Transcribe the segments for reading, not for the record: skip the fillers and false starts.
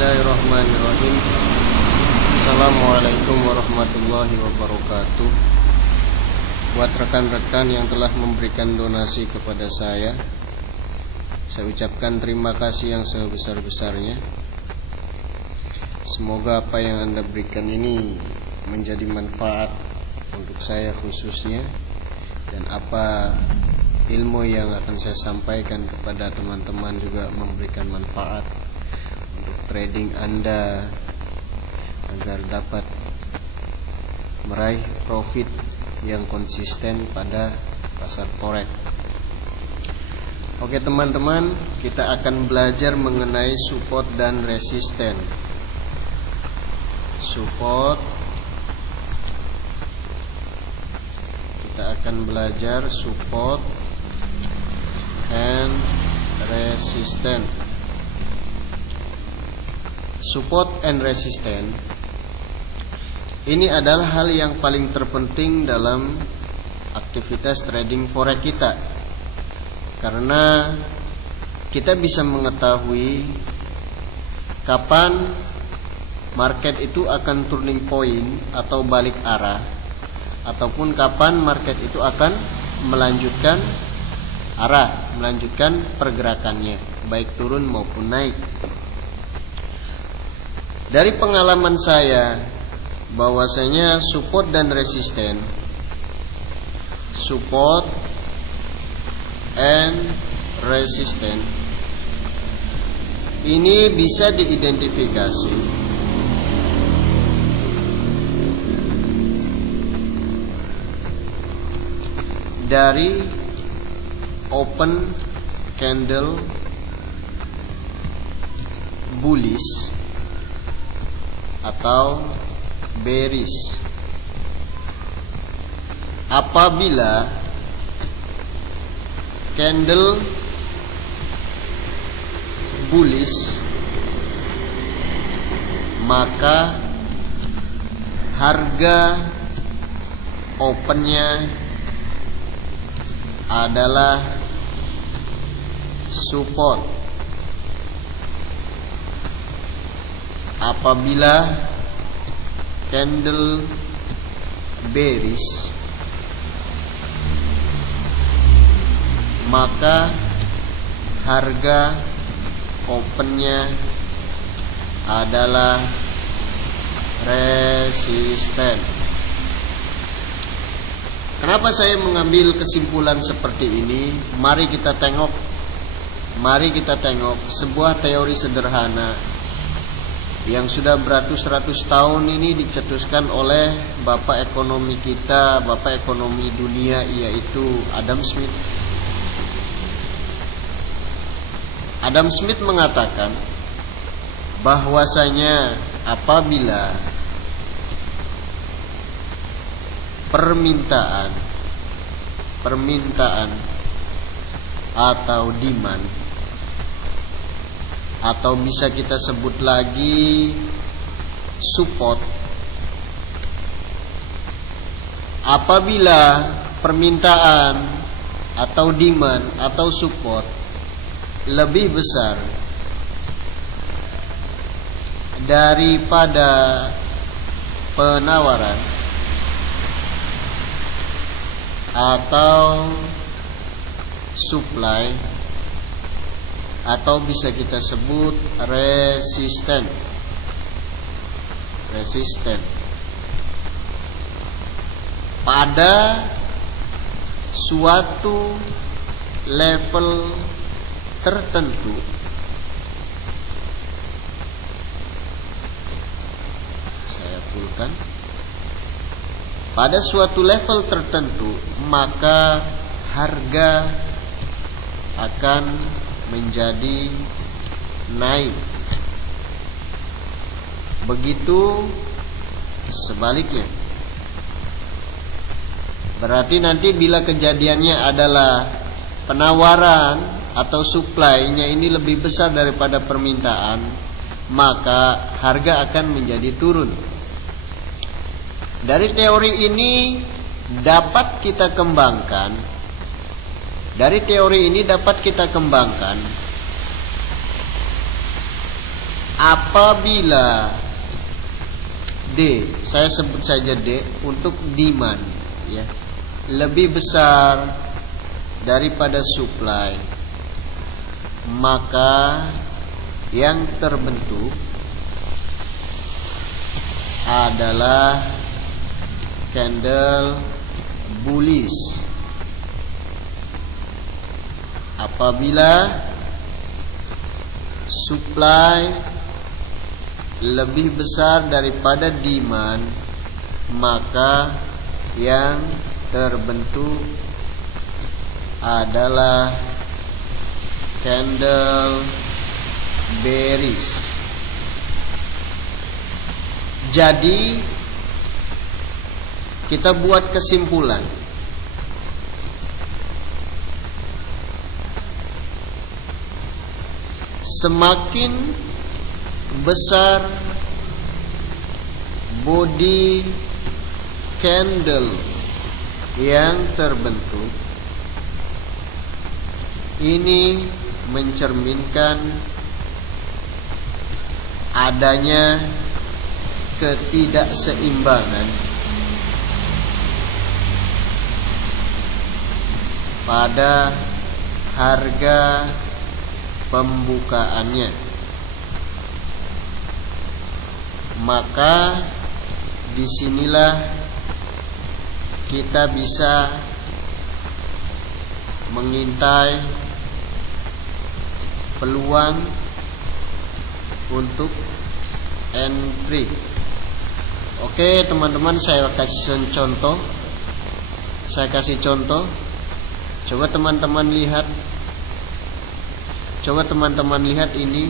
Bismillahirrahmanirrahim. Assalamualaikum warahmatullahi wabarakatuh. Buat rekan-rekan yang telah memberikan donasi kepada saya ucapkan terima kasih yang sebesar-besarnya. Semoga apa yang Anda berikan ini menjadi manfaat untuk saya khususnya, dan apa ilmu yang akan saya sampaikan kepada teman-teman juga memberikan manfaat untuk trading Anda agar dapat meraih profit yang konsisten pada pasar forex. Oke teman-teman, kita akan belajar mengenai support dan resisten. Support, kita akan belajar support and resistance. Support and resistance ini adalah hal yang paling terpenting dalam aktivitas trading forex kita, karena kita bisa mengetahui kapan market itu akan turning point atau balik arah, ataupun kapan market itu akan melanjutkan arah, melanjutkan pergerakannya, baik turun maupun naik. Dari pengalaman saya, bahwasanya support dan resisten, support and resisten ini bisa diidentifikasi dari open candle bullish atau bearish. Apabila candle bullish, maka harga opennya adalah support. Apabila candle bearish, maka harga opennya adalah resisten. Kenapa saya mengambil kesimpulan seperti ini? Mari kita tengok sebuah teori sederhana yang sudah beratus-ratus tahun ini dicetuskan oleh bapak ekonomi kita, bapak ekonomi dunia, yaitu Adam Smith. Adam Smith mengatakan bahwasanya apabila permintaan atau demand, atau bisa kita sebut lagi support, apabila permintaan atau demand atau support lebih besar daripada penawaran atau supply, atau bisa kita sebut resisten pada suatu level tertentu, saya tuliskan, pada suatu level tertentu, maka harga akan menjadi naik. Begitu sebaliknya. Berarti nanti bila kejadiannya adalah penawaran atau supply-nya ini lebih besar daripada permintaan, maka harga akan menjadi turun. Dari teori ini dapat kita kembangkan apabila D, saya sebut saja D untuk demand ya, lebih besar daripada supply, maka yang terbentuk adalah candle bullish. Apabila supply lebih besar daripada demand, maka yang terbentuk adalah candle bearish. Jadi kita buat kesimpulan, semakin besar body candle yang terbentuk, ini mencerminkan adanya ketidakseimbangan pada harga pembukaannya. Maka disinilah kita bisa mengintai peluang untuk entry. Oke teman-teman, saya kasih contoh. Coba teman-teman lihat. Ini.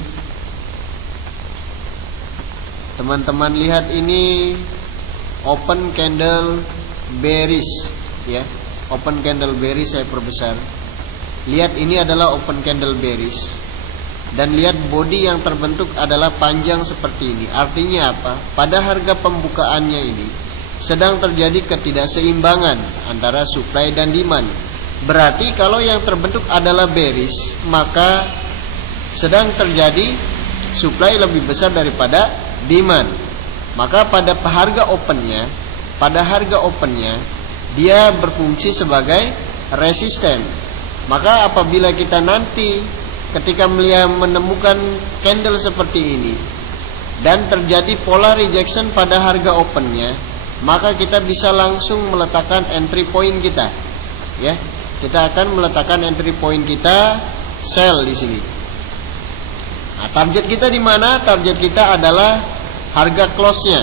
Teman-teman lihat ini open candle bearish ya. Open candle bearish, saya perbesar. Lihat, ini adalah open candle bearish. Dan lihat body yang terbentuk adalah panjang seperti ini. Artinya apa? Pada harga pembukaannya ini sedang terjadi ketidakseimbangan antara supply dan demand. Berarti kalau yang terbentuk adalah bearish, maka sedang terjadi supply lebih besar daripada demand. Maka pada harga opennya dia berfungsi sebagai resisten. Maka apabila kita nanti ketika menemukan candle seperti ini dan terjadi polar rejection pada harga opennya, maka kita bisa langsung meletakkan entry point kita ya. Kita akan meletakkan entry point kita sell di sini. Nah, target kita di mana? Target kita adalah harga close-nya.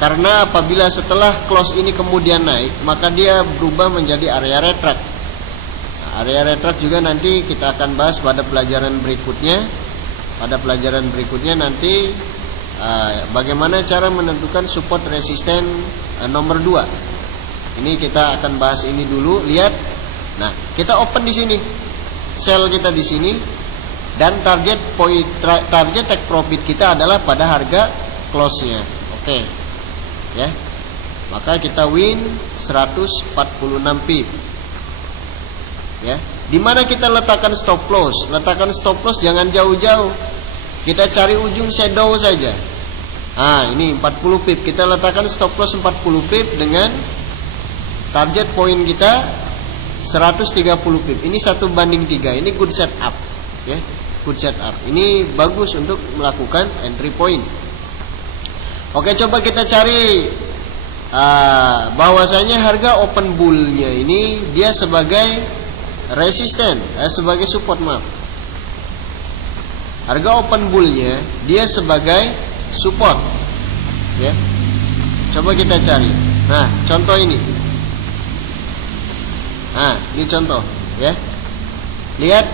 Karena apabila setelah close ini kemudian naik, maka dia berubah menjadi area retract. Nah, area retract juga nanti kita akan bahas pada pelajaran berikutnya. Pada pelajaran berikutnya nanti bagaimana cara menentukan support resisten nomor 2. Ini kita akan bahas ini dulu. Lihat. Nah, kita open di sini. Sell kita di sini. Dan target take profit kita adalah pada harga close-nya. Oke. Ya. Maka kita win 146 pip. Ya. Di mana kita letakkan stop loss? Letakkan stop loss jangan jauh-jauh. Kita cari ujung shadow saja. Nah, ini 40 pip. Kita letakkan stop loss 40 pip dengan target point kita 130 pip. Ini 1:3. Ini good setup, ya. Good setup. Ini bagus untuk melakukan entry point. Oke, coba kita cari bahwasanya harga open bull-nya ini dia sebagai resisten, sebagai support, maaf. Harga open bull-nya dia sebagai support, ya. Coba kita cari. Nah, contoh ini. Nah, ini contoh, ya. Lihat.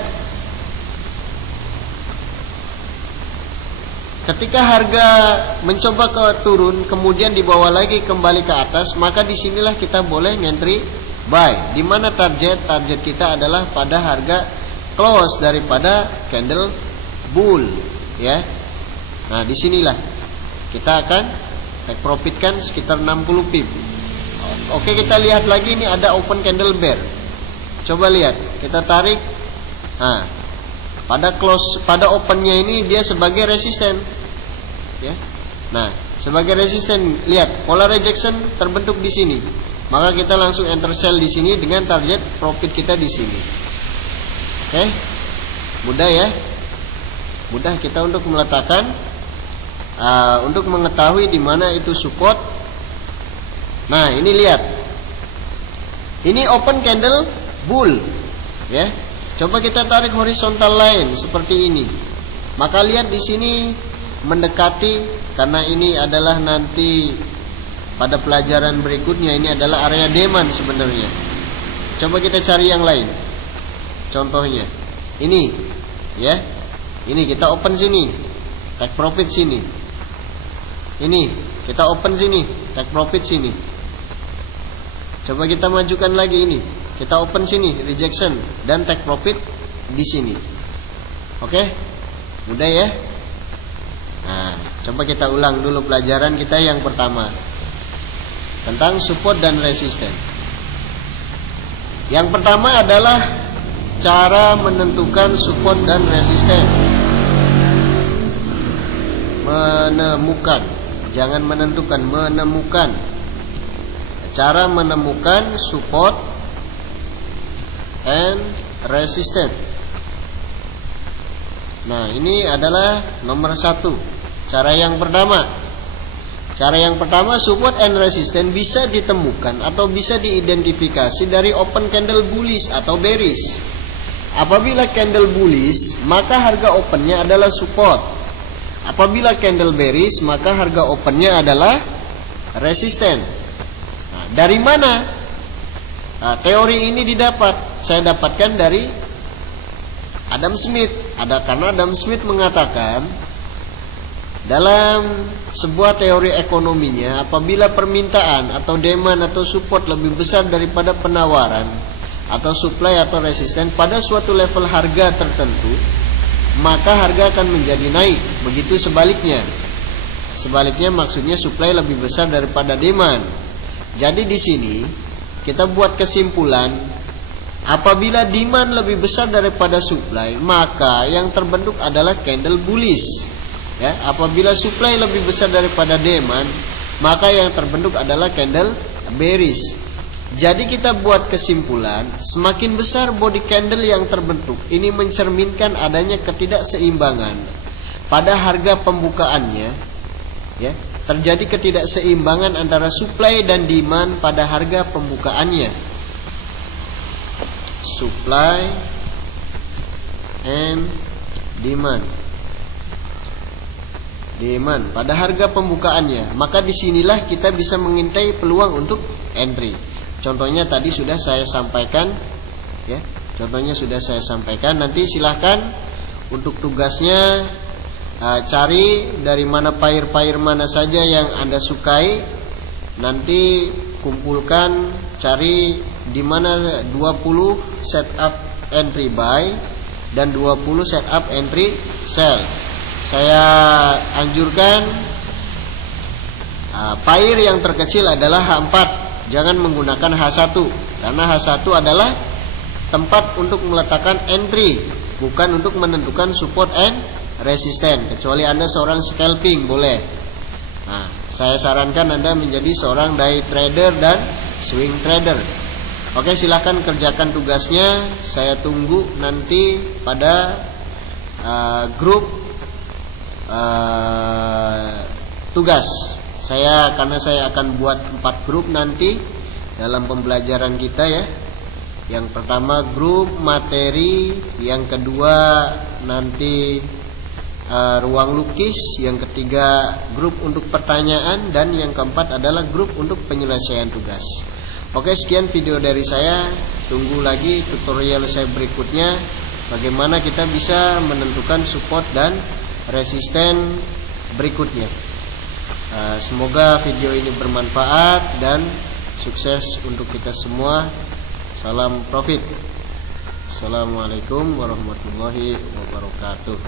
Ketika harga mencoba ke turun, kemudian dibawa lagi kembali ke atas, maka disinilah kita boleh ngentry buy. Di mana target kita adalah pada harga close daripada candle bull, ya. Nah, disinilah kita akan take profit kan sekitar 60 pip. Oke, kita lihat lagi, ini ada open candle bear. Coba lihat, kita tarik. Nah, pada opennya ini dia sebagai resisten. ya. Nah, sebagai resisten, lihat pola rejection terbentuk di sini. Maka kita langsung enter sell di sini dengan target profit kita di sini. Oke. Mudah ya. Mudah kita untuk meletakkan untuk mengetahui di mana itu support. Nah, ini lihat. Ini open candle bull, ya. Coba kita tarik horizontal line seperti ini. Maka lihat di sini mendekati, karena ini adalah nanti pada pelajaran berikutnya, ini adalah area demand sebenarnya. Coba kita cari yang lain. Contohnya ini, ya. Ini kita open sini, take profit sini. Ini kita open sini, take profit sini. Coba kita majukan lagi ini. Kita open sini, rejection dan take profit di sini. Oke? Mudah ya? Nah, coba kita ulang dulu pelajaran kita yang pertama tentang support dan resisten. Yang pertama adalah cara menentukan support dan resisten. Menemukan, jangan menentukan, menemukan. Cara menemukan support and resistance. Nah, ini adalah nomor 1. Cara yang pertama. Cara yang pertama, support and resistance bisa ditemukan atau bisa diidentifikasi dari open candle bullish atau bearish. Apabila candle bullish, maka harga opennya adalah support. Apabila candle bearish, maka harga opennya adalah resisten. Nah, dari mana? Nah, teori ini didapat. Saya dapatkan dari Adam Smith. Karena Adam Smith mengatakan dalam sebuah teori ekonominya, apabila permintaan atau demand atau support lebih besar daripada penawaran atau supply atau resisten pada suatu level harga tertentu, maka harga akan menjadi naik. Begitu sebaliknya. Sebaliknya maksudnya supply lebih besar daripada demand. Jadi di sini kita buat kesimpulan, apabila demand lebih besar daripada supply, maka yang terbentuk adalah candle bullish. Ya, apabila supply lebih besar daripada demand, maka yang terbentuk adalah candle bearish. Jadi kita buat kesimpulan, semakin besar body candle yang terbentuk, ini mencerminkan adanya ketidakseimbangan pada harga pembukaannya. Ya, terjadi ketidakseimbangan antara supply dan demand pada harga pembukaannya. Supply and demand pada harga pembukaannya, maka disinilah kita bisa mengintai peluang untuk entry. Contohnya tadi sudah saya sampaikan, ya. Contohnya sudah saya sampaikan. Nanti silahkan untuk tugasnya cari dari mana pair mana saja yang Anda sukai. Nanti kumpulkan, cari di mana 20 setup entry buy dan 20 setup entry sell. Saya anjurkan pair yang terkecil adalah H4, jangan menggunakan H1, karena H1 adalah tempat untuk meletakkan entry, bukan untuk menentukan support and resistance. Kecuali Anda seorang scalping, boleh. Nah, saya sarankan Anda menjadi seorang day trader dan swing trader. Oke, silahkan kerjakan tugasnya. Saya tunggu nanti pada grup tugas karena saya akan buat 4 grup nanti dalam pembelajaran kita, ya. Yang pertama grup materi, yang kedua nanti ruang lukis, yang ketiga grup untuk pertanyaan, dan yang keempat adalah grup untuk penyelesaian tugas. Oke, sekian video dari saya. Tunggu lagi tutorial saya berikutnya, bagaimana kita bisa menentukan support dan resisten berikutnya. Semoga video ini bermanfaat dan sukses untuk kita semua. Salam profit. Assalamualaikum warahmatullahi wabarakatuh.